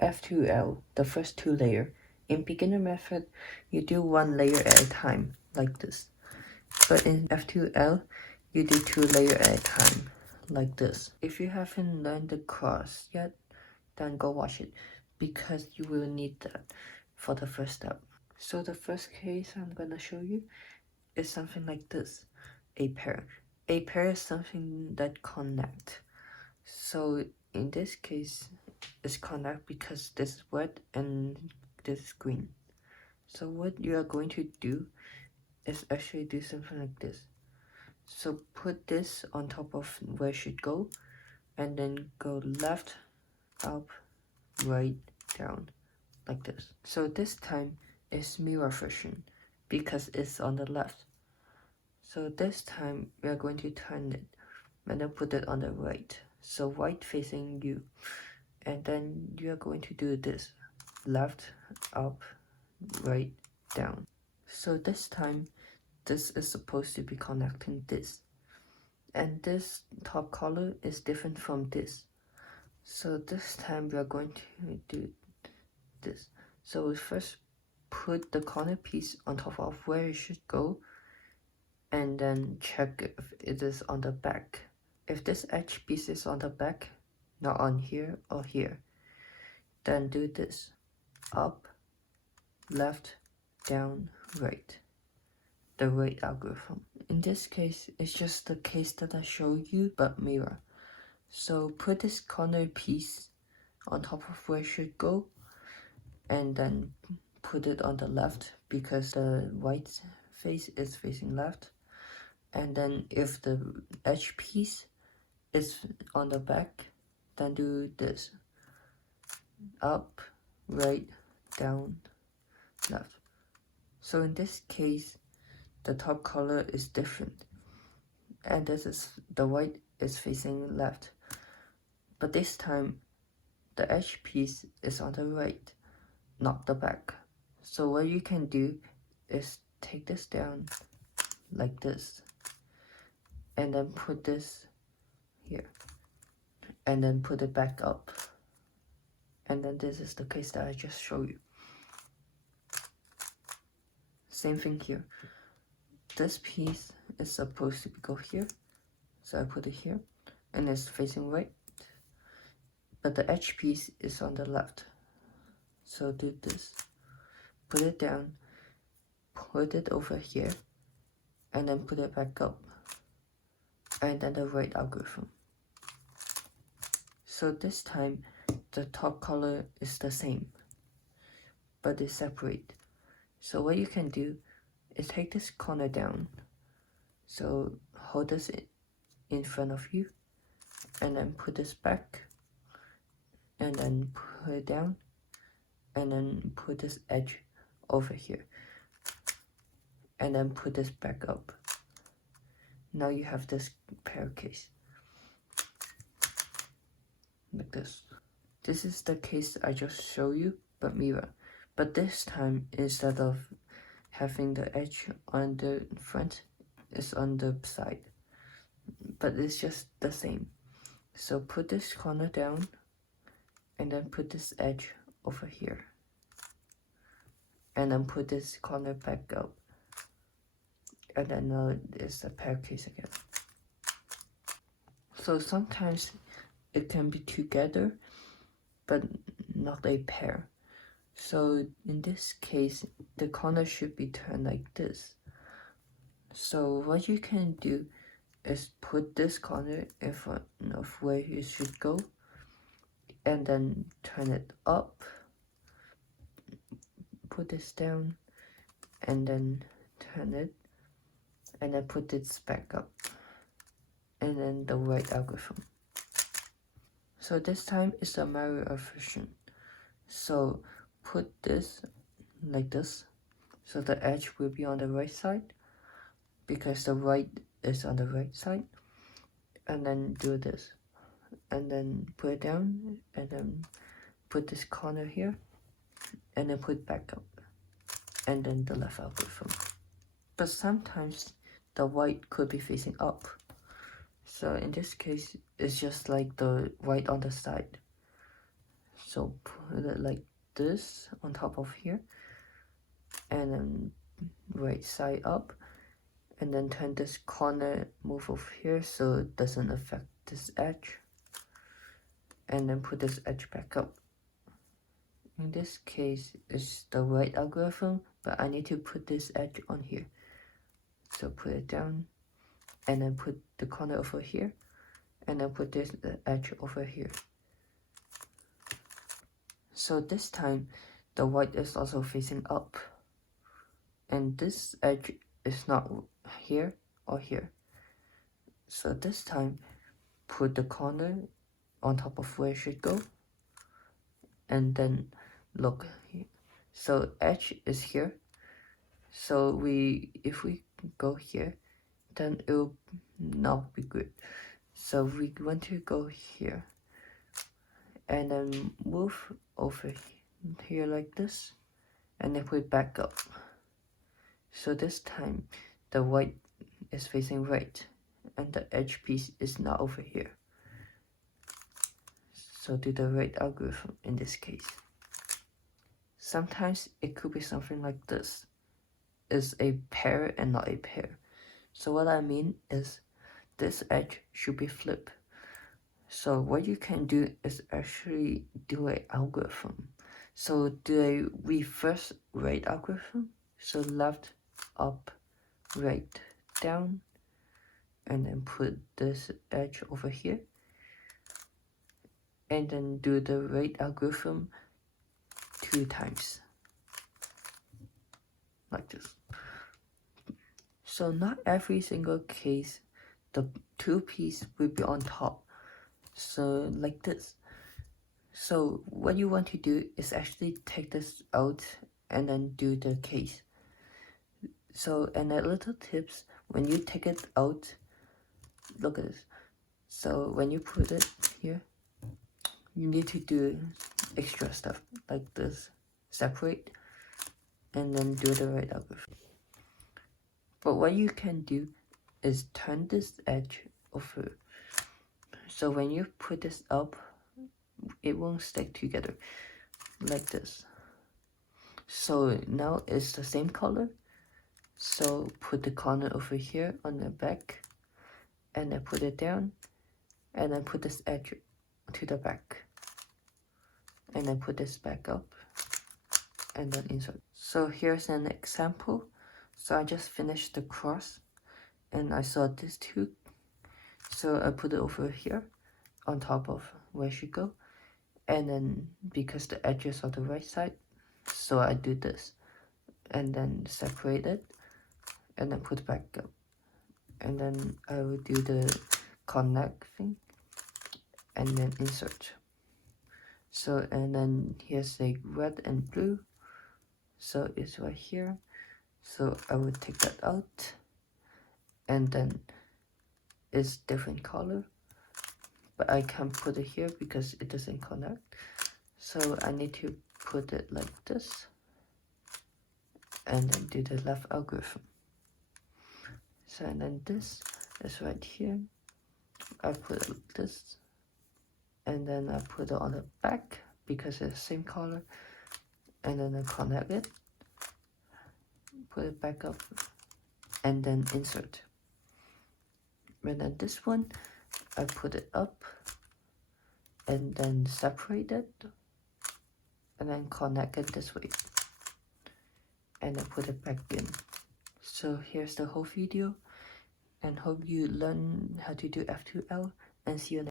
F2L, the first two layer. In beginner method, you do one layer at a time, like this. But in F2L, you do two layer at a time, like this. If you haven't learned the cross yet, then go watch it, because you will need that for the first step. So the first case I'm gonna show you is something like this, a pair. A pair is something that connect. So in this case, it's connect because this is red and this is green. So what you are going to do is actually do something like this. So put this on top of where it should go, and then go left, up, right, down, like this. So this time is mirror version because it's on the left. So this time we are going to turn it and then put it on the right. So right facing you. And then you are going to do this, left, up, right, down. So this time, this is supposed to be connecting this. And this top color is different from this. So this time we are going to do this. So we first put the corner piece on top of where it should go, and then check if it is on the back. If this edge piece is on the back, not on here or here, then do this, up, left, down, right, the right algorithm. In this case, it's just the case that I showed you, but mirror. So put this corner piece on top of where it should go, and then put it on the left because the right face is facing left. And then if the edge piece is on the back, then do this, up, right, down, left. So in this case, the top color is different, and this is the white is facing left, but this time the edge piece is on the right, not the back. So what you can do is take this down like this, and then put this here, and then put it back up, and then this is the case that I just showed you. Same thing here. This piece is supposed to go here, so I put it here, and it's facing right, but the edge piece is on the left. So do this, put it down, put it over here, and then put it back up, and then the right algorithm. So this time the top color is the same, but they separate. So what you can do is take this corner down. So hold this in front of you, and then put this back, and then put it down, and then put this edge over here, and then put this back up. Now you have this pair case, like this. This is the case I just showed you, but mirror. But this time, instead of having the edge on the front, it's on the side. But it's just the same. So put this corner down, and then put this edge over here, and then put this corner back up, and then now it's a pair case again. So sometimes it can be together, but not a pair. So in this case, the corner should be turned like this. So what you can do is put this corner in front of where it should go, and then turn it up, put this down, and then turn it, and then put this back up, and then the right algorithm. So this time it's a mirror version. So put this like this, so the edge will be on the right side because the right is on the right side, and then do this, and then put it down, and then put this corner here, and then put it back up, and then the left algorithm. But sometimes the white could be facing up, so in this case it's just like the white on the side. So put it like this on top of here, and then right side up, and then turn this corner move over here so it doesn't affect this edge, and then put this edge back up. In this case, it's the right algorithm, but I need to put this edge on here. So put it down, and then put the corner over here, and then put this edge over here. So this time, the white is also facing up, and this edge is not here or here. So this time, put the corner on top of where it should go, and then look here. So edge is here, so if we go here, then it will not be good. So we want to go here, and then move over here like this, and then put it back up. So this time the white is facing right, and the edge piece is not over here. So do the right algorithm in this case. Sometimes it could be something like this. It's a pair and not a pair. So what I mean is this edge should be flipped. So what you can do is actually do an algorithm. So do a reverse right algorithm. So left, up, right, down, and then put this edge over here, and then do the right algorithm 2 times, like this. So not every single case the 2 piece will be on top, so like this. So what you want to do is actually take this out and then do the case. So, and a little tips, when you take it out, look at this. So when you put it here, you need to do extra stuff like this, separate, and then do the right algorithm. But what you can do is turn this edge over. So when you put this up, it won't stick together like this. So now it's the same color. So put the corner over here on the back, and then put it down, and then put this edge to the back, and then put this back up, and then insert. So here's an example. So I just finished the cross, and I saw these 2. So I put it over here on top of where it should go, and then because the edges are the right side, so I do this, and then separate it, and then put it back up, and then I will do the connect thing, and then insert. So, and then here's a red and blue, so it's right here. So I will take that out, and then it's different color, but I can't put it here because it doesn't connect. So I need to put it like this, and then do the left algorithm. So, and then this is right here. I put it like this, and then I put it on the back because it's the same color, and then I connect it, put it back up, and then insert. And then this one, I put it up, and then separate it, and then connect it this way, and then put it back in. So here's the whole video, and hope you learn how to do F2L, and see you next.